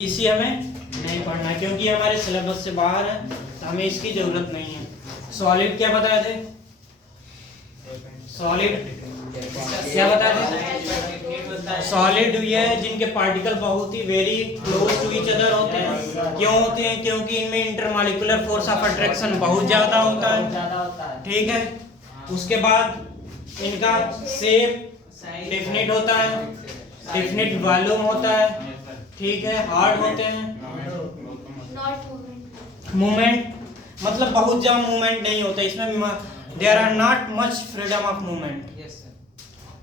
इसी हमें नहीं पढ़ना क्योंकि हमारे सिलेबस से बाहर है, तो हमें इसकी जरूरत नहीं है। सॉलिड क्या बताए थे? सॉलिड क्या बताए थे? सॉलिड ये है जिनके पार्टिकल बहुत ही very close to each other होते हैं। क्यों होते हैं? क्योंकि इनमें इंटरमॉलिक्यूलर फोर्स ऑफ अट्रैक्शन बहुत ज्यादा होता है। ठीक है। उसके बाद इनका शेप डेफिनेट होता है, डेफिनेट वॉल्यूम होता है। ठीक है। हार्ड होते हैं। मूवमेंट मतलब बहुत ज्यादा मूवमेंट नहीं होता इसमें। There are not much freedom of movement.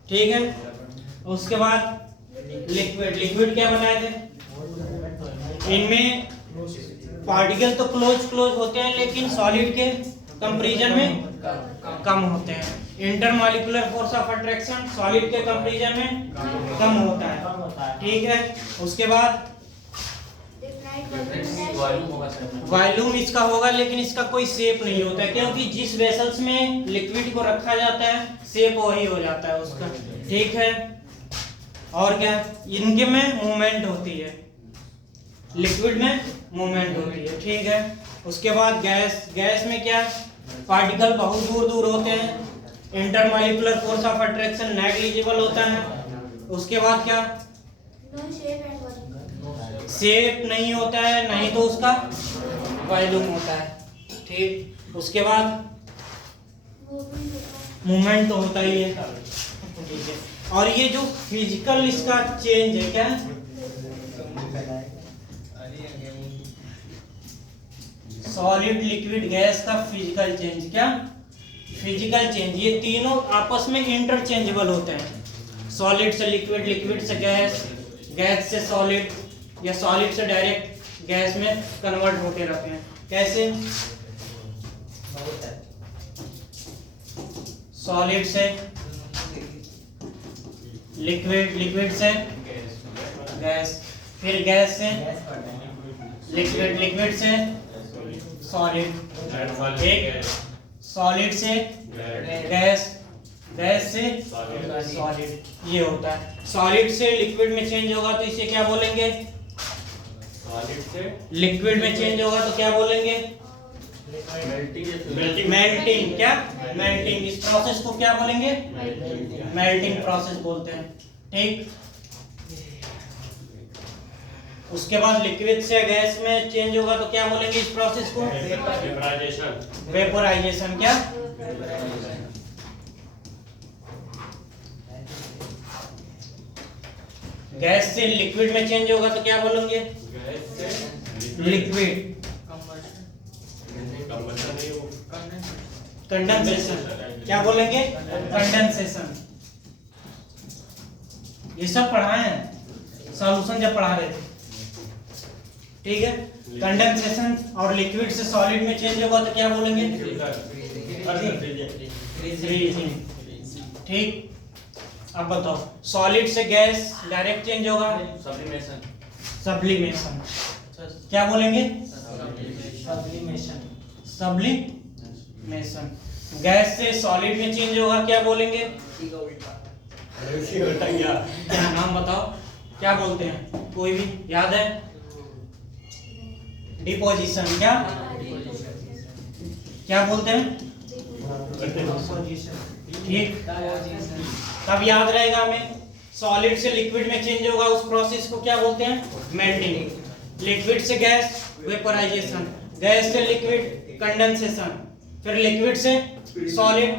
ठीक है। उसके बाद लिक्विड क्या बनाए थे? इनमें पार्टिकल तो क्लोज होते हैं लेकिन सॉलिड के कंपैरिजन में कम होते हैं। Intermolecular force of attraction solid के कंपैरिजन में कम होता है। ठीक है। उसके बाद वॉल्यूम इसका होगा लेकिन इसका कोई शेप नहीं होता है क्योंकि जिस वेसल्स में लिक्विड को रखा जाता है शेप वही हो जाता है उसका। ठीक है। और क्या? इनके में मूवमेंट होती है, लिक्विड में मूवमेंट होती है। ठीक है। उसके बाद गैस में क्या? पार्टिकल बहुत दूर दूर होते हैं, intermolecular force of attraction negligible होता है। उसके बाद क्या? शेप नहीं होता है, नहीं तो उसका वॉल्यूम होता है। ठीक। उसके बाद मूवमेंट तो होता ही है। ठीक है। और ये जो फिजिकल इसका चेंज है क्या? सॉलिड लिक्विड गैस का फिजिकल चेंज क्या? फिजिकल चेंज ये तीनों आपस में इंटरचेंजेबल होते हैं। सॉलिड से लिक्विड, लिक्विड से गैस, गैस से सॉलिड या सॉलिड से डायरेक्ट गैस में कन्वर्ट होते रहते हैं। कैसे? सॉलिड से लिक्विड, लिक्विड से गैस, फिर गैस से लिक्विड, लिक्विड से सॉलिड, एक सॉलिड से गैस, गैस से सॉलिड। ये होता है। सॉलिड से लिक्विड में चेंज होगा तो इसे क्या बोलेंगे? सॉलिड से लिक्विड में चेंज होगा तो क्या बोलेंगे? मेल्टिंग। क्या? मेल्टिंग। इस प्रोसेस को क्या बोलेंगे? मेल्टिंग प्रोसेस बोलते हैं। ठीक। उसके बाद लिक्विड से गैस में चेंज होगा तो क्या बोलेंगे इस प्रोसेस को? वेपोराइजेशन। वेपोराइजेशन। क्या? गैस से लिक्विड में चेंज होगा तो क्या बोलेंगे? Liquid condensation. क्या बोलेंगे? कंडेंसेशन। ये सब पढ़ाए हैं सॉल्यूशन जब पढ़ा रहे थे। ठीक है। कंडेंसेशन और लिक्विड से सॉलिड में चेंज होगा तो क्या बोलेंगे? फ्रीजिंग। ठीक। अब बताओ सॉलिड से गैस डायरेक्ट चेंज होगा? सब्लिमेशन। सब्लिमेशन। क्या बोलेंगे? सब्लिमेशन। सब्लिमेशन। गैस से सॉलिड में चेंज होगा क्या बोलेंगे? क्या नाम बताओ, क्या बोलते हैं? कोई भी याद है? डिपोजिशन। क्या? क्या बोलते हैं? ठीक। तब याद रहेगा हमें। सॉलिड से लिक्विड में चेंज होगा उस प्रोसेस को क्या बोलते हैं? मेल्टिंग। लिक्विड से गैस वेपोराइजेशन, गैस से लिक्विड कंडेंसेशन, फिर लिक्विड से सॉलिड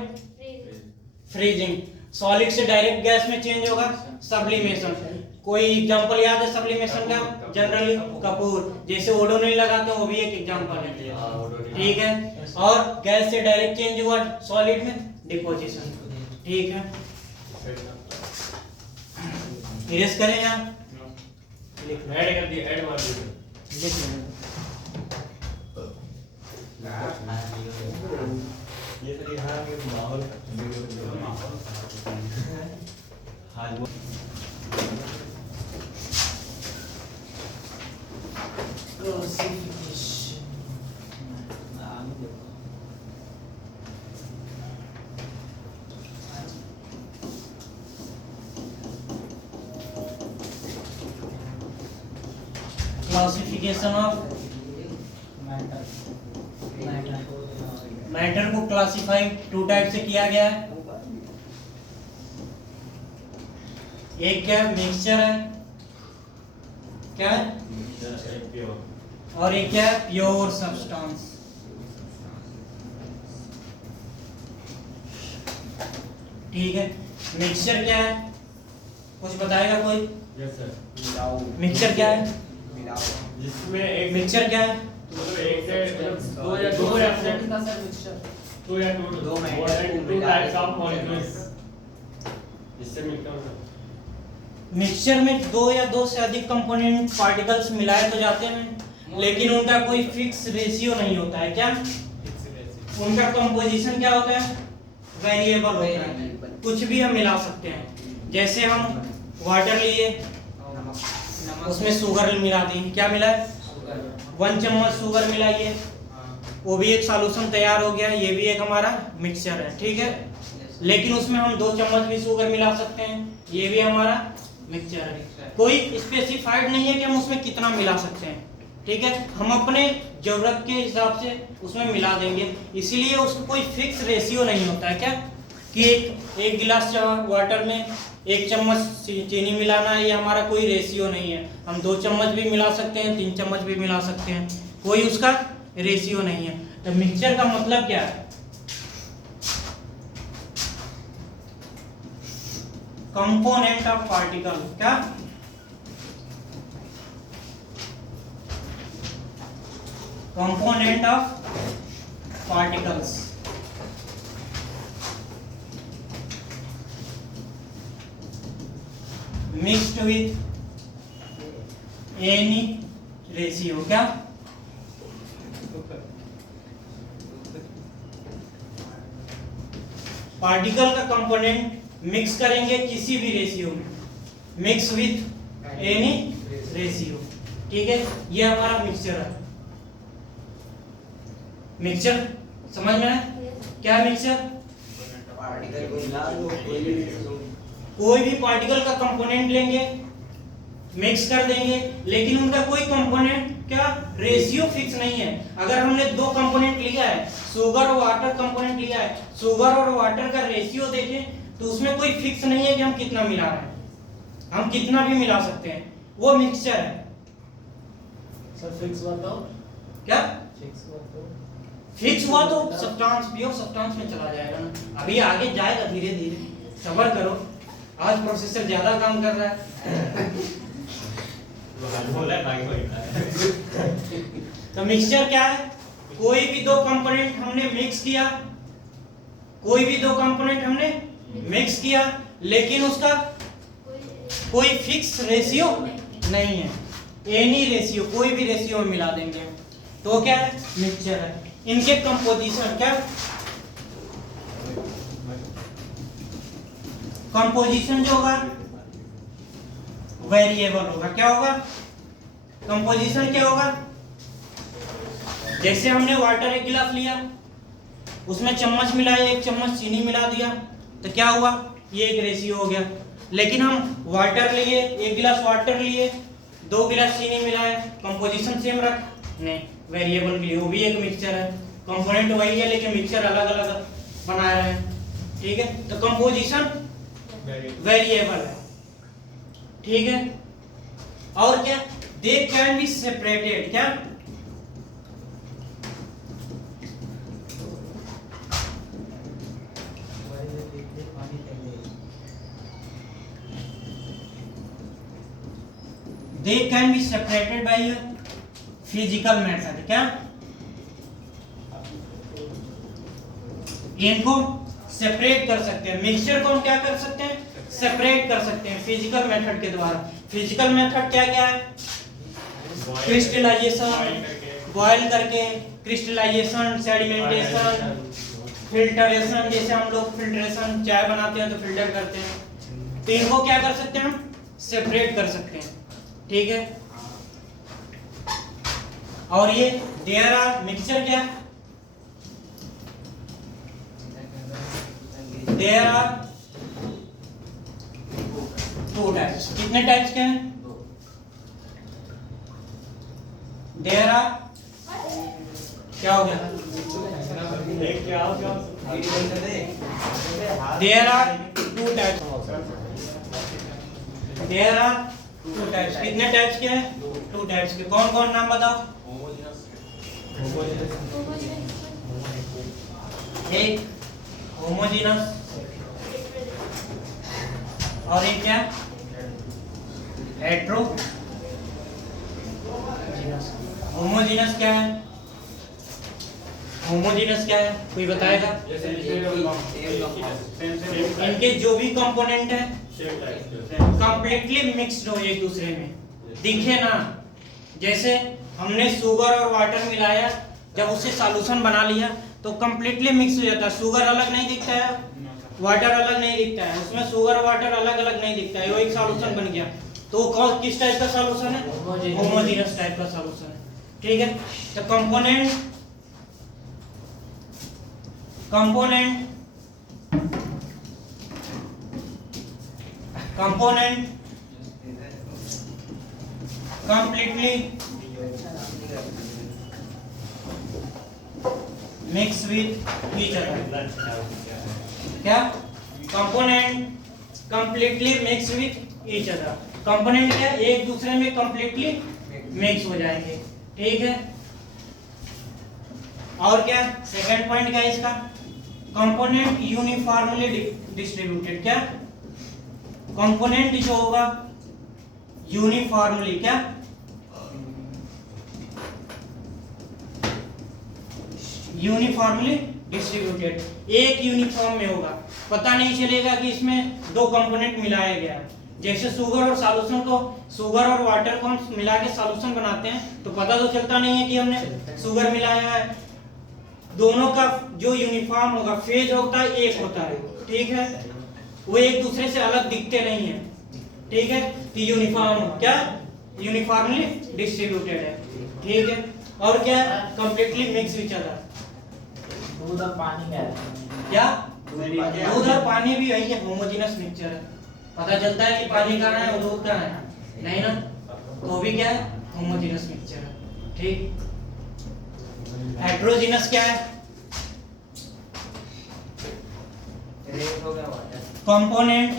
फ्रीजिंग, सॉलिड से डायरेक्ट गैस में चेंज होगा सब्लिमेशन। कोई एग्जांपल याद है सब्लिमेशन का? जनरली कपूर, जैसे ओडोनिल लगाते हैं वो भी एक एग्जांपल है। ठीक है। और गैस से डायरेक्ट चेंज हुआ सॉलिड में डिपोजिशन। ठीक है। इरेज करें यहाँ, ऐड कर दिया, ऐड मार दिया। ये तो यहाँ के माहौल क्लासिफिकेशन ऑफ मैटर को क्लासिफाई टू टाइप से किया गया है। एक क्या मिक्सचर है, क्या है, और एक क्या है प्योर सब्सटेंस। ठीक है, मिक्सचर क्या है, कुछ बताएगा कोई? Yes sir. मिक्सचर क्या है? जिसमें एक मिक्सचर क्या है? मतलब एक से दो या दो टाइप्स ऑफ मॉलिक्यूल्स जिससे मिलकर मिक्सचर में दो या दो से अधिक कंपोनेंट पार्टिकल्स मिलाए तो जाते हैं, लेकिन उनका कोई फिक्स रेशियो नहीं होता है। क्या उनका कंपोजिशन क्या होता है? वेरिएबल होता है, कुछ भी हम मिला सकते हैं। जैसे हम वाटर लिए, उसमें शुगर मिला दी, क्या मिला है? 1 चम्मच शुगर मिलाइए, वो भी एक सॉल्यूशन तैयार हो गया, ये भी एक हमारा मिक्सचर है। ठीक है, लेकिन उसमें हम 2 चम्मच भी शुगर मिला सकते हैं, ये भी हमारा मिक्सचर है। कोई स्पेसिफाइड नहीं है कि हम उसमें कितना मिला सकते हैं। ठीक है, हम अपने जरूरत के हिसाब से उसमें मिला देंगे, इसीलिए उसका कोई फिक्स रेशियो नहीं होता है। क्या कि एक गिलास वाटर में 1 चम्मच चीनी मिलाना है, ये हमारा कोई रेशियो नहीं है। हम 2 चम्मच भी मिला सकते हैं, 3 चम्मच भी मिला सकते हैं, कोई उसका रेशियो नहीं है। तो मिक्सचर का मतलब क्या है? Component of particle. क्या? Component of particles mixed with any ratio. क्या? पार्टिकल का कंपोनेंट मिक्स करेंगे किसी भी रेशियो में, मिक्स विथ एनी रेशियो। ठीक है, ये हमारा मिक्सचर है। मिक्सचर समझ में है? क्या है मिक्सचर? कोई भी पार्टिकल का कंपोनेंट लेंगे, मिक्स कर देंगे, लेकिन उनका कोई कंपोनेंट क्या रेशियो फिक्स नहीं है। अगर हमने 2 कंपोनेंट लिया है, शुगर और वाटर कंपोनेंट लिया है, शुगर और वाटर का रेशियो देखें तो उसमें कोई फिक्स नहीं है कि हम कितना मिला रहे हैं, हम कितना भी मिला सकते हैं, वो मिक्सचर है। सर फिक्स बताओ। क्या फिक्स फिक्स हुआ तो सब्सटेंस, प्योर सब्सटेंस में चला जाएगा ना, अभी आगे जाएगा धीरे धीरे, सब्र करो, आज प्रोसेसर ज्यादा काम कर रहा है। तो मिक्सचर क्या है? कोई भी 2 कंपोनेंट हमने मिक्स किया, कोई भी 2 कंपोनेंट हमने मिक्स किया, लेकिन उसका कोई फिक्स रेशियो नहीं है, एनी रेशियो, कोई भी रेशियो में मिला देंगे, तो क्या है? मिक्सचर है। इनके कंपोजिशन क्या? कंपोजिशन जो होगा वेरिएबल होगा। क्या होगा? कंपोजिशन क्या होगा? जैसे हमने वाटर 1 गिलास लिया, उसमें चम्मच मिलाया, 1 चम्मच चीनी मिला दिया, तो क्या हुआ? ये एक रेशियो हो गया। लेकिन हम वाटर लिए, 1 गिलास वाटर लिए, 2 गिलास चीनी मिलाए, कंपोजिशन सेम रख? नहीं, वेरिएबल के लिए वो भी एक मिक्सचर है, कंपोनेंट वही है लेकिन मिक्सचर अलग अलग बना रहे हैं। ठीक है, तो कंपोजिशन वेरिएबल है। ठीक है, और क्या? They can be separated. क्या? They can be separated by physical method. क्या? इनको सेपरेट कर सकते हैं, मिक्सचर को हम क्या कर सकते हैं? सेपरेट कर सकते हैं फिजिकल मेथड के द्वारा। फिजिकल मेथड क्या क्या है? क्रिस्टलाइजेशन, बॉयल करके, क्रिस्टलाइजेशन, सेडिमेंटेशन, फिल्टरेशन, जैसे हम लोग फिल्टरेशन चाय बनाते हैं तो फिल्टर करते हैं, तो इनको क्या कर सकते हैं? हम सेपरेट कर सकते हैं। ठीक है, और ये देयर आर मिक्सचर क्या? There are 2 types. कितने टाइप्स के हैं? देयर आर, क्या हो गया, एक क्या there are two types, there are two types, कितने टाइप्स के हैं, टू टाइप्स के, कौन कौन नाम बताओ, एक होमोजीनस और एक क्या, हेट्रोजीनस। होमोजीनस क्या है, होमोजीनस क्या है, कोई बताएगा, इनके जो भी कंपोनेंट है कंप्लीटली मिक्स्ड हो एक दूसरे में, दिखे ना, जैसे हमने शुगर और वाटर मिलाया, जब उससे सॉल्यूशन बना लिया तो कंप्लीटली मिक्स हो जाता है, शुगर अलग नहीं दिखता है, वाटर अलग नहीं दिखता है, उसमें शुगर वाटर अलग अलग नहीं दिखता है, वो एक सॉल्यूशन बन गया, तो कौन किस टाइप का सॉल्यूशन है, होमोजेनियस टाइप का सॉल्यूशन है, ठीक है। तो component completely mix with each other, क्या, component completely mix with each other, component क्या, एक दूसरे में कंप्लीटली मिक्स हो जाएंगे, ठीक है। और क्या, सेकंड पॉइंट क्या है इसका, कंपोनेंट यूनिफॉर्मली डिस्ट्रीब्यूटेड, क्या, कंपोनेंट जो होगा यूनिफॉर्मली, क्या, यूनिफॉर्मली डिस्ट्रीब्यूटेड, एक यूनिफॉर्म में होगा, पता नहीं चलेगा कि इसमें दो कंपोनेंट मिलाया गया है, जैसे शुगर और सॉल्यूशन को, शुगर और वाटर को हम मिला के सॉल्यूशन बनाते हैं तो पता तो चलता नहीं है कि हमने शुगर मिलाया है, दोनों का जो यूनिफॉर्म होगा, फेज होता है एक होता है, ठीक है, वो एक दूसरे से अलग दिखते नहीं है, ठीक है, तो यूनिफॉर्म क्या, यूनिफॉर्मली डिस्ट्रीब्यूटेड है, ठीक है। और क्या, कंप्लीटली मिक्स विच अदर, दूध और पानी क्या है, क्या, दूध और पानी भी वही है, होमोजेनस मिक्सचर है, पता चलता है कि पानी कहाँ है और दूध कहाँ है, नहीं ना, तो भी क्या है, होमोजेनस मिक्सचर है, ठीक। हेट्रोजीनस क्या है, component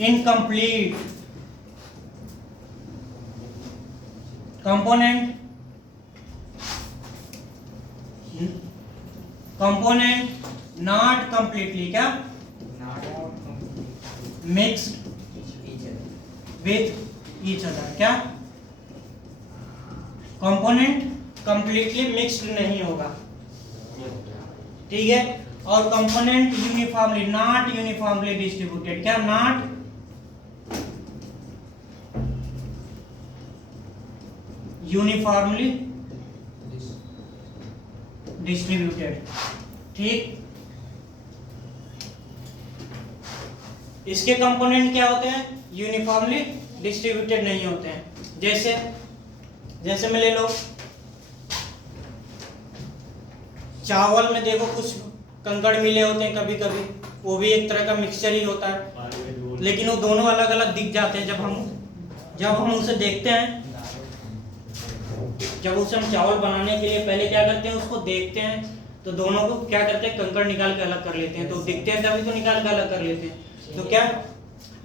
incomplete, component not completely, क्या, मिक्स्ड विथ ईच अदर, क्या, कंपोनेंट कंप्लीटली मिक्स्ड नहीं होगा, ठीक है। और component uniformly, not uniformly distributed, क्या, नॉट यूनिफॉर्मली डिस्ट्रीब्यूटेड, ठीक। इसके कंपोनेंट क्या होते हैं, यूनिफॉर्मली डिस्ट्रीब्यूटेड नहीं होते हैं, जैसे में ले लो, चावल में देखो कुछ कंकड़ मिले होते हैं कभी कभी, वो भी एक तरह का मिक्सचर ही होता है, लेकिन वो दोनों अलग अलग दिख जाते हैं जब हम उसे देखते हैं, जब उसे हम चावल बनाने के लिए पहले क्या करते हैं, उसको देखते हैं, तो दोनों को क्या करते हैं, कंकड़ निकाल के अलग कर लेते हैं, तो दिखते हैं तभी तो निकाल के अलग कर लेते हैं, तो क्या,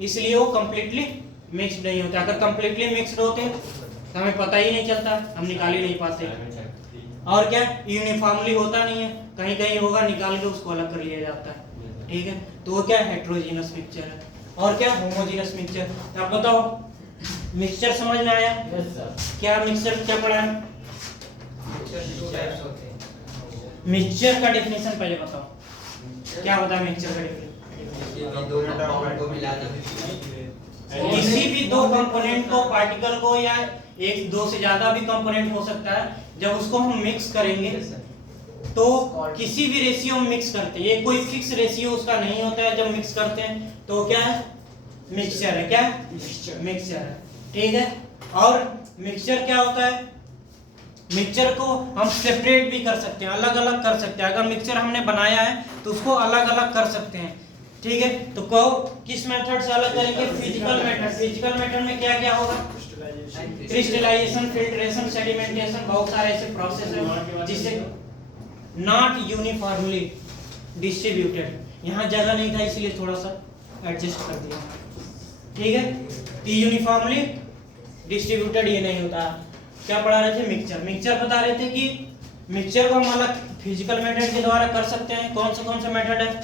इसलिए वो कंप्लीटली मिक्स्ड नहीं होते, अगर कंप्लीटली मिक्स्ड होते तो हमें पता ही नहीं चलता, हम निकाल ही नहीं पाते। और क्या, यूनिफॉर्मली होता नहीं है, कहीं कहीं होगा, निकाल के उसको अलग कर लिया जाता है, ठीक है, तो वो क्या, हेट्रोजीनस मिक्सचर है। और क्या, होमोजीनस मिक्सचर। तो आप बताओ, मिक्सचर समझ में आया, क्या मिक्सचर क्या पढ़ा है, मिक्सचर का डेफिनेशन पहले बताओ, क्या बताया मिक्सचर का डेफिनेशन, किसी भी दो कंपोनेंट को, पार्टिकल को, या एक दो से ज्यादा भी कंपोनेंट हो सकता है, जब उसको हम मिक्स करेंगे तो किसी भी रेशियो में मिक्स करते हैं, ये कोई फिक्स रेशियो उसका नहीं होता है, जब मिक्स करते हैं तो क्या है, मिक्सचर है, क्या है, मिक्सचर है, ठीक है। और मिक्सचर क्या होता है, मिक्सचर को हम सेपरेट भी कर सकते हैं, अलग अलग कर सकते हैं, अगर मिक्सचर हमने बनाया है तो उसको अलग अलग कर सकते हैं, ठीक है, तो कहो किस मेथड से अलग करेंगे? Physical method. फिजिकल मेथड में क्या क्या होगा? क्रिस्टलाइजेशन, फिल्ट्रेशन, सेडिमेंटेशन, बहुत सारे ऐसे प्रोसेस है जिससे नॉट यूनिफॉर्मली डिस्ट्रीब्यूटेड। यहाँ जगह नहीं था इसलिए थोड़ा सा एडजस्ट कर दिया, ठीक है। तो यूनिफॉर्मली डिस्ट्रीब्यूटेड ये नहीं होता। क्या पढ़ा रहे थे? मिक्सचर। मिक्सचर बता रहे थे कि मिक्सचर को हम अलग फिजिकल मेथड के द्वारा कर सकते हैं। कौन से मेथड है?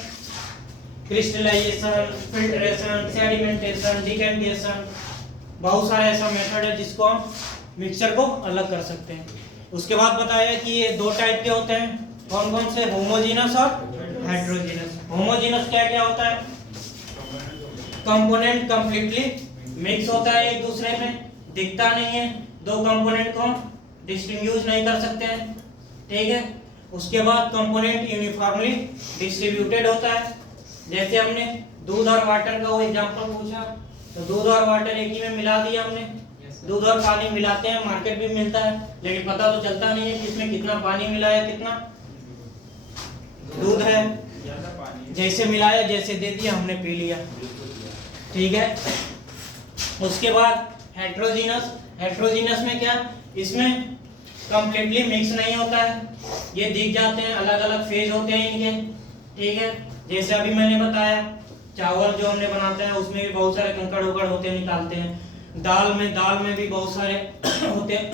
क्रिस्टलाइजेशन, फिल्ट्रेशन, सेडिमेंटेशन, डिकेंटेशन, बहुत सारे ऐसा मेथड है जिसको हम मिक्सचर को अलग कर सकते हैं। उसके बाद बताया कि ये दो टाइप के होते हैं। कौन से? होमोजेनस और हेटेरोजेनस। होमोजेनस क्या क्या होता है? कंपोनेंट कंप्लीटली मिक्स होता है एक दूसरे में, दिखता नहीं है, दो कंपोनेंट को डिस्टिंग्विश नहीं कर सकते हैं, ठीक है। उसके बाद कंपोनेंट यूनिफॉर्मली डिस्ट्रीब्यूटेड होता है। जैसे हमने दूध और वाटर का वो एग्जांपल पूछा, तो दूध और वाटर एक ही में मिला दिया हमने। दूध और पानी मिलाते हैं, मार्केट भी मिलता है, लेकिन पता तो चलता नहीं है कि इसमें कितना पानी मिलाया, कितना दूध है। जैसे मिलाया, जैसे दे दिया, हमने पी लिया, ठीक है। उसके बाद हेटेरोजेनस। हेटेरोजेनस में क्या? इसमें कंप्लीटली मिक्स नहीं होता है, ये दिख जाते हैं, अलग अलग फेज होते हैं इनके, ठीक है। जैसे अभी मैंने बताया चावल जो हमने बनाते हैं उसमें भी बहुत सारे कंकड़ उकड़ होते हैं, निकालते हैं। दाल में भी बहुत सारे होते हैं,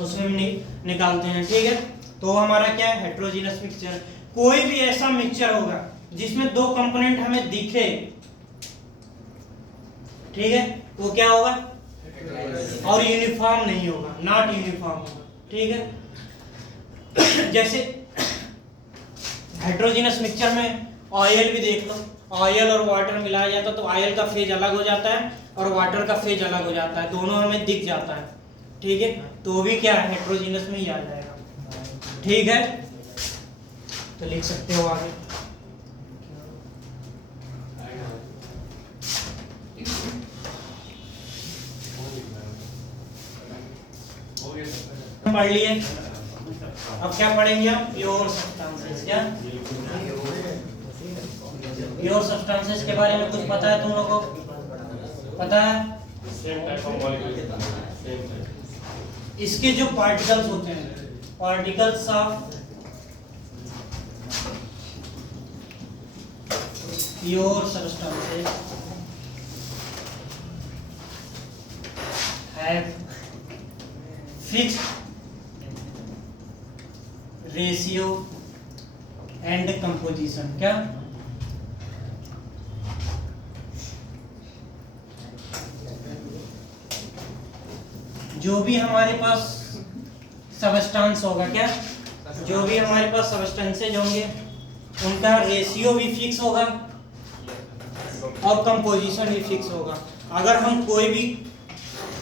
उसमें भी निकालते हैं, ठीक है। तो हमारा क्या है? Heterogeneous mixture. कोई भी ऐसा मिक्सचर होगा जिसमें दो कंपोनेंट हमें दिखे, ठीक है, वो क्या होगा? और यूनिफॉर्म नहीं होगा, नॉट यूनिफॉर्म होगा, ठीक है। जैसे हेटेरोजेनस मिक्सचर में ऑयल भी देख लो, ऑयल और वाटर मिलाया जाता है तो ऑयल का फेज अलग हो जाता है और वाटर का फेज अलग हो जाता है, दोनों हमें दिख जाता है, ठीक है। तो भी क्या है? हेटेरोजेनस में ही आ जाएगा, ठीक है। तो लिख सकते हो आगे। पढ़ लिए, अब क्या पढ़ेंगे हम? Pure substances. क्या प्योर सब्सटेंसेस के बारे में कुछ पता है तुम लोगों को? पता है? इसके जो पार्टिकल्स होते हैं, particles of pure substances have fixed ratio and composition. क्या? जो भी हमारे पास सबस्टेंस होगा, क्या जो भी हमारे पास सबस्टेंसेज होंगे उनका रेशियो भी फिक्स होगा और कंपोजिशन भी फिक्स होगा। अगर हम कोई भी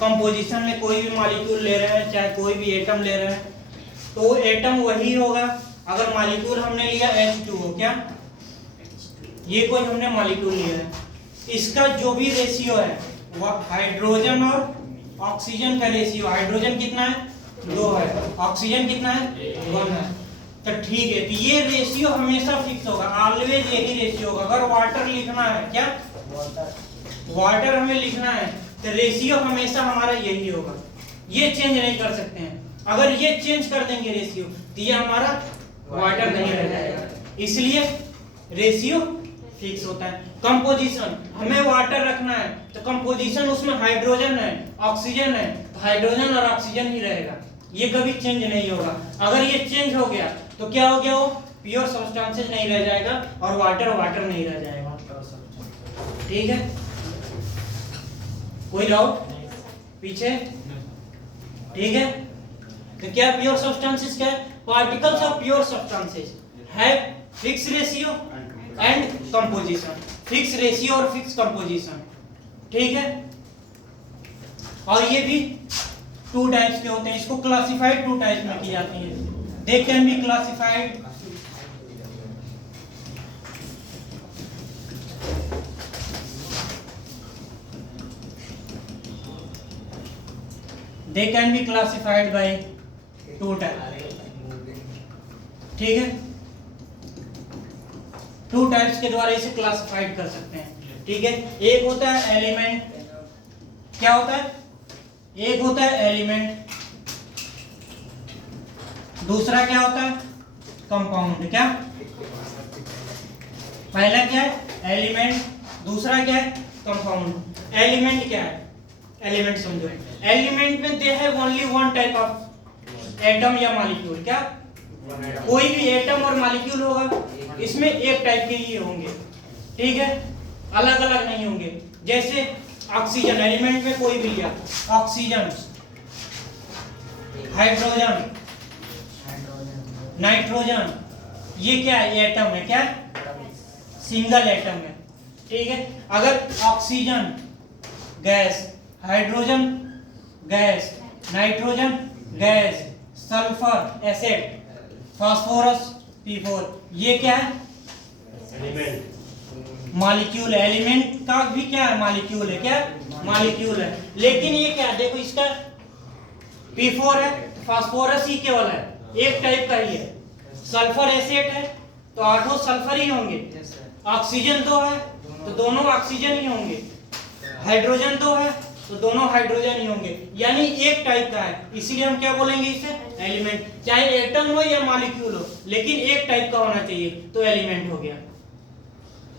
कंपोजिशन में कोई भी मॉलिक्यूल ले रहे हैं, चाहे कोई भी एटम ले रहे हैं, तो एटम वही होगा। अगर मॉलिक्यूल हमने लिया H2O, क्या ये कोई हमने मॉलिक्यूल लिया है, इसका जो भी रेशियो है वह हाइड्रोजन और ऑक्सीजन का रेशियो, हाइड्रोजन कितना है 2 है, ऑक्सीजन कितना है 1 है, तो ठीक है। तो ये रेशियो हमेशा फिक्स होगा, ऑलवेज यही रेशियो होगा। अगर वाटर लिखना है, क्या वाटर हमें लिखना है, तो रेशियो हमेशा हमारा यही होगा, ये चेंज नहीं कर सकते हैं। अगर ये चेंज कर देंगे रेशियो तो ये हमारा वाटर नहीं रह जाएगा, इसलिए रेशियो फिक्स होता है। कंपोजिशन, हमें वाटर रखना है तो कंपोजिशन उसमें हाइड्रोजन है, ऑक्सीजन है, तो हाइड्रोजन और ऑक्सीजन ही रहेगा, ये कभी चेंज नहीं होगा। अगर ये चेंज हो गया तो क्या हो गया? वो प्योर सब्सटेंसेस नहीं रह जाएगा और वाटर वाटर नहीं रह जाएगा, ठीक है। कोई डाउट पीछे? ठीक है। तो क्या प्योर सब्सटेंसेस क्या है? Particles of pure substances have fix ratio and composition, fix ratio और फिक्स कंपोजिशन, ठीक है। और ये भी 2 टाइप्स के होते हैं, इसको क्लासिफाइड 2 टाइप्स में की जाती है। दे can be classified they can be classified by 2 types, ठीक है। टू टाइप्स के द्वारा इसे क्लासिफाइड कर सकते हैं, ठीक है। एक होता है एलिमेंट, क्या होता है, एक होता है एलिमेंट, दूसरा क्या होता है कंपाउंड। क्या पहला क्या है एलिमेंट, दूसरा क्या है कंपाउंड। एलिमेंट क्या है, एलिमेंट समझो, एलिमेंट में they have only one type of atom या मॉलिक्यूल। क्या कोई भी एटम और मॉलिक्यूल होगा इसमें एक टाइप के ही होंगे, ठीक है, अलग अलग नहीं होंगे। जैसे ऑक्सीजन, एलिमेंट में कोई भी लिया, ऑक्सीजन, हाइड्रोजन, नाइट्रोजन, ये क्या है, ये एटम है, क्या सिंगल एटम है, ठीक है। अगर oxygen gas, hydrogen gas, nitrogen gas, sulphur acid, phosphorus P4, ये क्या है एलिमेंट, मॉलिक्यूल। एलिमेंट का भी क्या है मॉलिक्यूल है, क्या मॉलिक्यूल है। लेकिन ये क्या, देखो इसका P4 है, फास्फोरस ही केवल है, एक टाइप का ही है। सल्फर एसिड है तो आठों सल्फर ही होंगे। ऑक्सीजन दो है तो दोनों ऑक्सीजन ही होंगे। हाइड्रोजन दो है तो दोनों हाइड्रोजन ही होंगे, यानी एक टाइप का है, इसीलिए हम क्या बोलेंगे इसे एलिमेंट। चाहे एटम हो या मॉलिक्यूल हो, लेकिन एक टाइप का होना चाहिए तो एलिमेंट हो गया,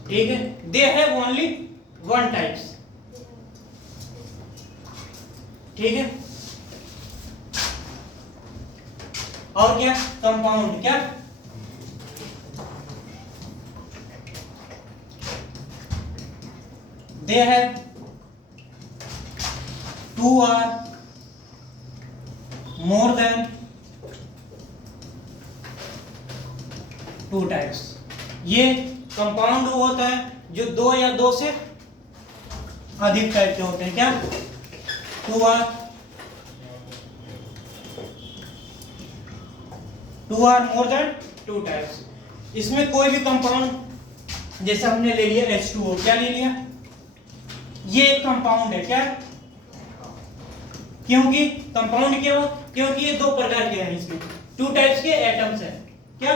ठीक है। They have only one types, ठीक है। और क्या कंपाउंड, क्या they have two or more than two types। ये कंपाउंड वो होता है जो दो या दो से अधिक टाइप के होते हैं। क्या two are more than two types. इसमें कोई भी कंपाउंड, जैसे हमने ले लिया H2O, क्या ले लिया, ये एक कंपाउंड है। क्या क्योंकि कंपाउंड क्यों, क्योंकि ये दो प्रकार के हैं, इसमें टू टाइप्स के एटम्स हैं। क्या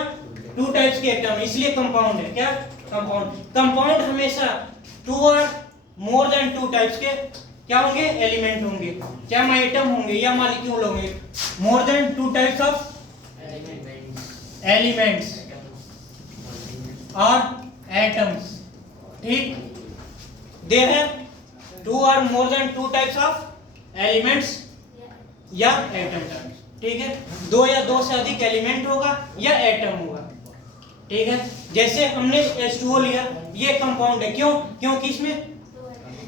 टू टाइप्स के एटम, इसलिए कंपाउंड है। क्या कंपाउंड, कंपाउंड हमेशा टू और मोर देन टू टाइप्स के क्या होंगे, एलिमेंट होंगे, क्या एटम होंगे या मॉलिक्यूल होंगे। मोर than two types of elements और एटम्स, ठीक। दे हैव टू और मोर than two types of elements या एटम, ठीक है। दो या दो से अधिक एलिमेंट होगा या एटम होगा, ठीक है। जैसे हमने H2O लिया, ये कंपाउंड है, क्यों, क्योंकि इसमें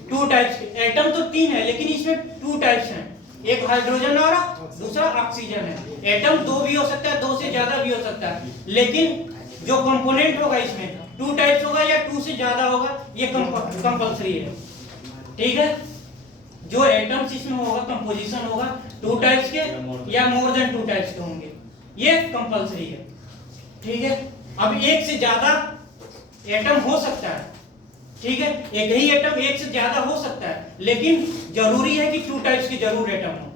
टू टाइप्स, एटम तो तीन है लेकिन इसमें टू टाइप्स हैं, एक हाइड्रोजन और दूसरा ऑक्सीजन है। एटम दो भी हो सकता है, दो से ज्यादा भी हो सकता है, लेकिन जो कंपोनेंट होगा इसमें टू टाइप्स होगा या टू से ज्यादा होगा, ये कंपल्सरी है, ठीक है। जो एटम्स इसमें होगा, कंपोजिशन होगा, टू टाइप्स के या मोर देन टू टाइप्स के होंगे, ये कंपल्सरी है, ठीक है। अब एक से ज्यादा एटम हो सकता है, ठीक है, एक ही एटम एक से ज्यादा हो सकता है, लेकिन जरूरी है कि टू टाइप्स के जरूर एटम हो,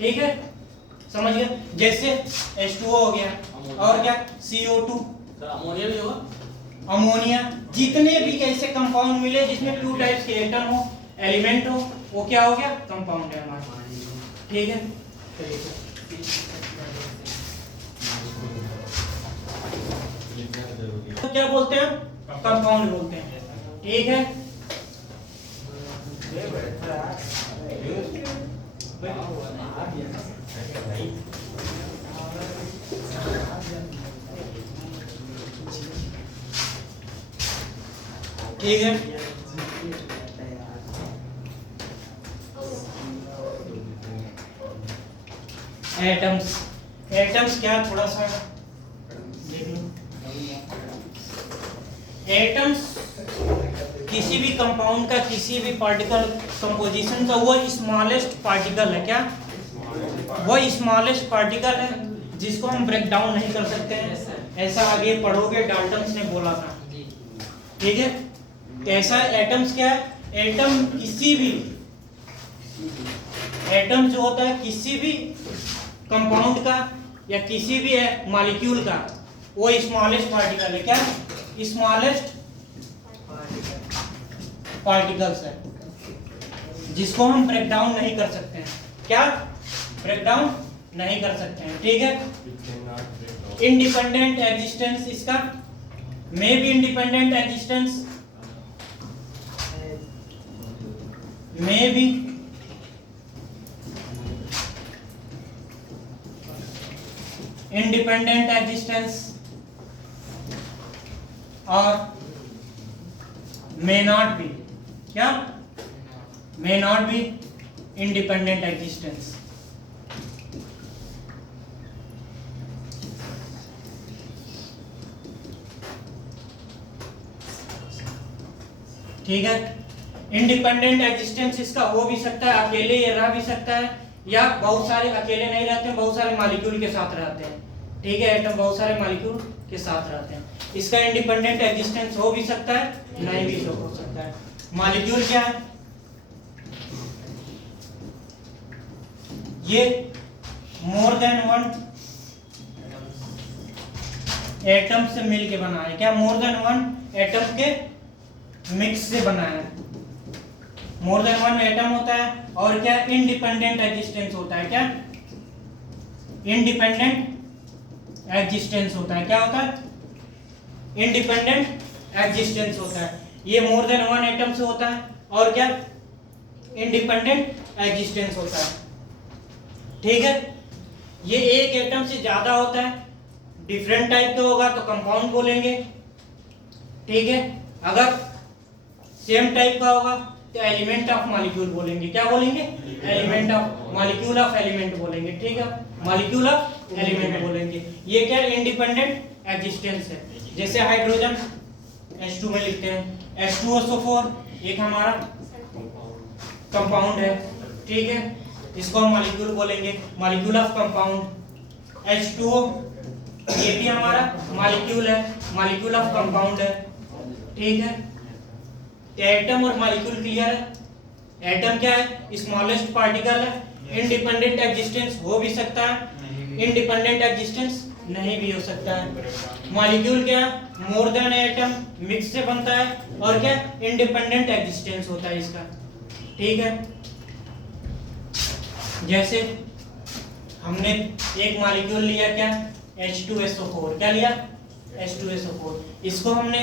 ठीक है, समझ गए। जैसे H2O हो गया, और क्या CO2, अमोनिया भी होगा, अमोनिया, जितने भी ऐसे कंपाउंड मिले जिसमें टू टाइप्स के एटम हो, एलिमेंट हो, वो क्या हो गया, कंपाउंड है हमारा, ठीक है। तो क्या बोलते हैं, कंपाउंड बोलते हैं, ठीक है। ठीक है, एटम्स, एटम्स क्या, थोड़ा सा देख लो। एटम्स किसी भी कंपाउंड का, किसी भी पार्टिकल कंपोजिशन का वो स्मॉलेस्ट पार्टिकल है। क्या वो स्मॉलेस्ट पार्टिकल है जिसको हम ब्रेक डाउन नहीं कर सकते हैं, ऐसा आगे पढ़ोगे, डाल्टन्स ने बोला था, ठीक है। तो ऐसा एटम्स क्या है, एटम किसी भी, एटम जो होता है किसी भी कंपाउंड का या किसी भी मॉलिक्यूल का वो स्मॉलेस्ट पार्टिकल है। क्या स्मॉलेस्ट पार्टिकल्स है, जिसको हम ब्रेक डाउन नहीं कर सकते हैं। क्या ब्रेक डाउन नहीं कर सकते हैं, ठीक है। इंडिपेंडेंट एग्जिस्टेंस इसका may be independent existence may be independent existence और मे नॉट बी, क्या may not be independent existence. ठीक है, इंडिपेंडेंट एग्जिस्टेंस इसका हो भी सकता है, अकेले ये रह भी सकता है, या बहुत सारे अकेले नहीं रहते हैं, बहुत सारे मॉलिक्यूल के साथ रहते हैं। ठीक है, एटम बहुत सारे मॉलिक्यूल के साथ रहते हैं। इसका इंडिपेंडेंट एग्जिस्टेंस हो भी सकता है, नहीं भी हो सकता है। मॉलिक्यूल क्या है? ये मोर देन वन एटम से मिलके बना है। क्या मोर देन वन एटम के मिक्स से बना है। मोर देन वन एटम होता है, और क्या इंडिपेंडेंट एग्जिस्टेंस होता है। क्या इंडिपेंडेंट एग्जिस्टेंस होता है। क्या होता है? इंडिपेंडेंट एग्जिस्टेंस होता है। ये मोर देन वन एटम से होता है, और क्या इंडिपेंडेंट एग्जिस्टेंस होता है। ठीक है, ये एक एटम से ज्यादा होता है, डिफरेंट टाइप का होगा तो कंपाउंड बोलेंगे। ठीक है, अगर सेम टाइप का होगा तो एलिमेंट ऑफ मॉलिक्यूल बोलेंगे। क्या बोलेंगे? Element of molecule of element बोलेंगे। ठीक है, मॉलिक्यूल ऑफ एलिमेंट बोलेंगे। ये क्या एंडिपेंडेंट एग्जिस्टेंस है। जैसे हाइड्रोजन H2 में लिखते हैं H2SO4 एक हमारा कंपाउंड है। ठीक है, इसको हम मॉलिक्यूल बोलेंगे, मॉलिक्यूल ऑफ कंपाउंड। H2O ये भी हमारा मॉलिक्यूल है, मॉलिक्यूल ऑफ कंपाउंड है। ठीक है, एटम और मॉलिक्यूल क्लियर है। एटम क्या है? स्मॉलेस्ट पार्टिकल है। इंडिपेंडेंट एग्जिस्टेंस हो भी सकता है, इंडिपेंडेंट एग्जिस्टेंस नहीं भी हो सकता है। मॉलिक्यूल क्या है? मोर देन एटम मिक्स से बनता है, और क्या इंडिपेंडेंट एग्जिस्टेंस होता है इसका। ठीक है, जैसे हमने एक मॉलिक्यूल लिया, क्या H2SO4। क्या लिया? H2SO4। इसको हमने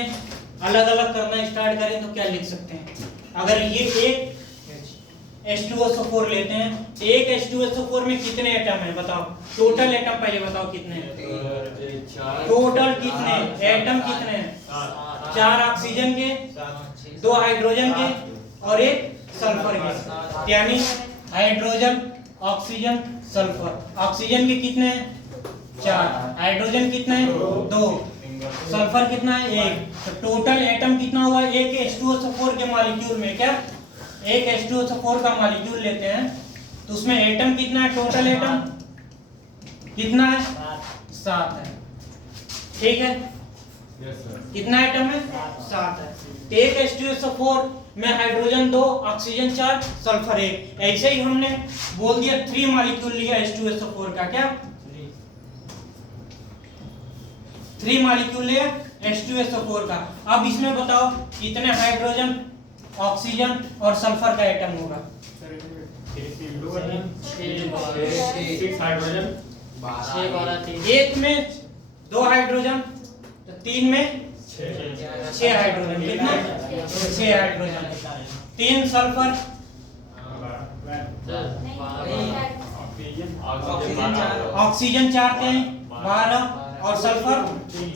अलग अलग करना स्टार्ट करें तो क्या लिख सकते हैं? अगर ये एक H2SO4 लेते हैं, एक H2SO4 में कितने एटम है बताओ? टोटल एटम पहले बताओ कितने हैं? टोटल कितने एटम कितने हैं? 4 ऑक्सीजन के, 2 हाइड्रोजन के और 1 सल्फर के। यानी हाइड्रोजन, ऑक्सीजन, सल्फर। ऑक्सीजन के कितने हैं? 4। हाइड्रोजन कितने हैं? 2। सल्फर कितना है? 1। तो टोटल एटम कितना हुआ? एक H2SO4 के मॉलिक्यूल में। क्या एक H2SO4 का मॉलिक्यूल लेते हैं तो उसमें एटम कितना है? टोटल एटम कितना है? 7 है। ठीक है, कितना एटम है? 7 है। तो एक H2SO4 में हाइड्रोजन 2, ऑक्सीजन 4, सल्फर 1। ऐसे ही हमने बोल दिया 3 मॉलिक्यूल लिया H2SO4 का। क्या 3 मॉलिक्यूल लिया H2SO4 का। अब इसमें बताओ कितने हाइड्रोजन, ऑक्सीजन और सल्फर का एटम होगा? 6 हाइड्रोजन, 1 में 2 हाइड्रोजन, तो 3 में 6 हाइड्रोजन। कितना? 6 हाइड्रोजन। 3 सल्फर, ऑक्सीजन 4 थे 12, और सल्फर 3।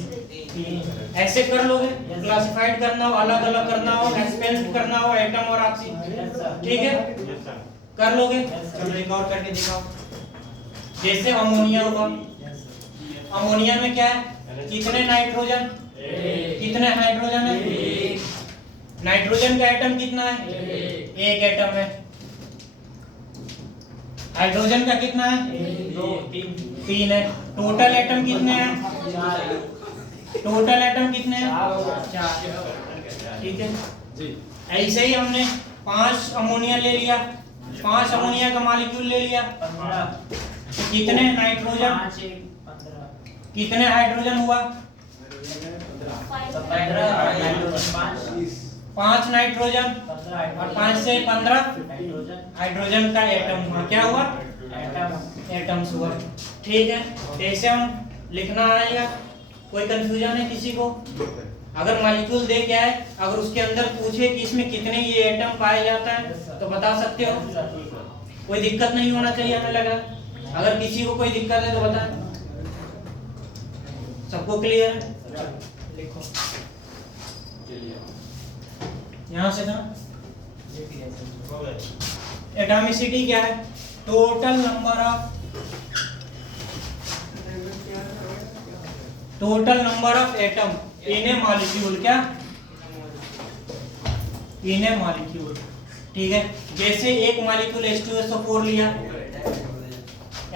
ऐसे कर लोगे। क्लासिफाइड करना हो, अलग अलग करना हो, एक्सपेंड करना हो एटम और ऑक्सीजन। ठीक है, कर लोगे। चलो एक और करके दिखाओ। जैसे अमोनिया हुआ, अमोनिया में क्या है? कितने नाइट्रोजन, कितने हाइड्रोजन है? नाइट्रोजन का एटम कितना है? 1 एटम है। हाइड्रोजन का कितना है? 3 है। टोटल एटम कितने हैं? टोटल एटम कितने हैं? 4। ठीक है, ऐसे ही हमने 5 अमोनिया ले लिया, 5 अमोनिया का मॉलिक्यूल ले लिया। कितने नाइट्रोजन, कितने हाइड्रोजन हुआ? 5 नाइट्रोजन और 5 से 15 हाइड्रोजन का एटम हुआ। क्या हुआ? एटम्स हुआ। ठीक है, ऐसे हम लिखना आएगा। कोई कंफ्यूजन है किसी को? अगर मॉलिक्यूल दे क्या है, अगर उसके अंदर पूछे कि इसमें कितने ये एटम पाया जाता है तो बता सकते हो? कोई दिक्कत नहीं होना चाहिए हमें लगा। अगर किसी को कोई दिक्कत है तो बता। सबको क्लियर है? लिखो यहाँ से था। एटॉमिसिटी क्या है? Total number of atom in A molecule. क्या? इन ए मॉलिक्यूल। ठीक है, जैसे एक मॉलिक्यूल H2SO4 लिया,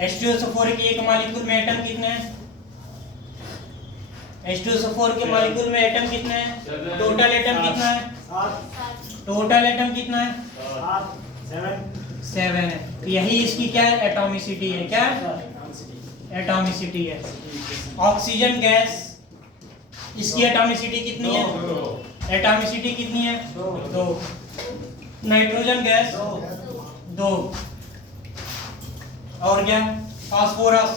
H2SO4 की एक मॉलिक्यूल में एटम कितने हैं? H2SO4 के मॉलिक्यूल में एटम कितने हैं? टोटल एटम कितना है? टोटल एटम कितना है? 7 है। तो यही इसकी क्या है? एटॉमिसिटी है। क्या? एटॉमिसिटी है। ऑक्सीजन गैस, इसकी एटॉमिसिटी कितनी है? एटॉमिसिटी कितनी है? 2। Nitrogen gas 2। और क्या? Phosphorus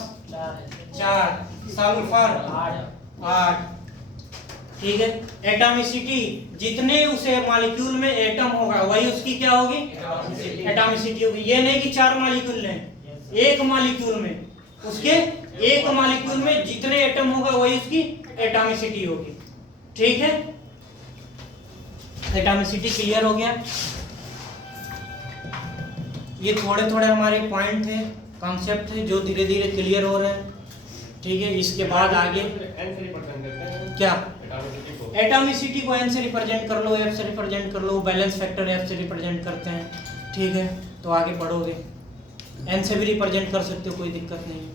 4, sulphur 8। ठीक है, एटॉमिसिटी जितने उसे मॉलिक्यूल में एटम होगा वही उसकी क्या होगी? एटॉमिसिटी होगी। ये नहीं कि 4 मॉलिक्यूल लें, एक मॉलिक्यूल में उसके एक मॉलिक्यूल में जितने एटम होगा वही उसकी एटॉमिसिटी होगी। ठीक है, एटॉमिसिटी क्लियर हो गया। ये थोड़े थोड़े हमारे पॉइंट थे, कॉन्सेप्ट थे जो धीरे धीरे क्लियर हो रहे हैं। ठीक है, इसके बाद आगे क्या? एटॉमिसिटी को एन से रिप्रेजेंट कर लो, एफ से रिप्रेजेंट कर लो, बैलेंस फैक्टर एफ से रिप्रेजेंट करते हैं। ठीक है, तो आगे पढ़ोगे। एन से भी रिप्रेजेंट कर सकते हो, कोई दिक्कत नहीं है।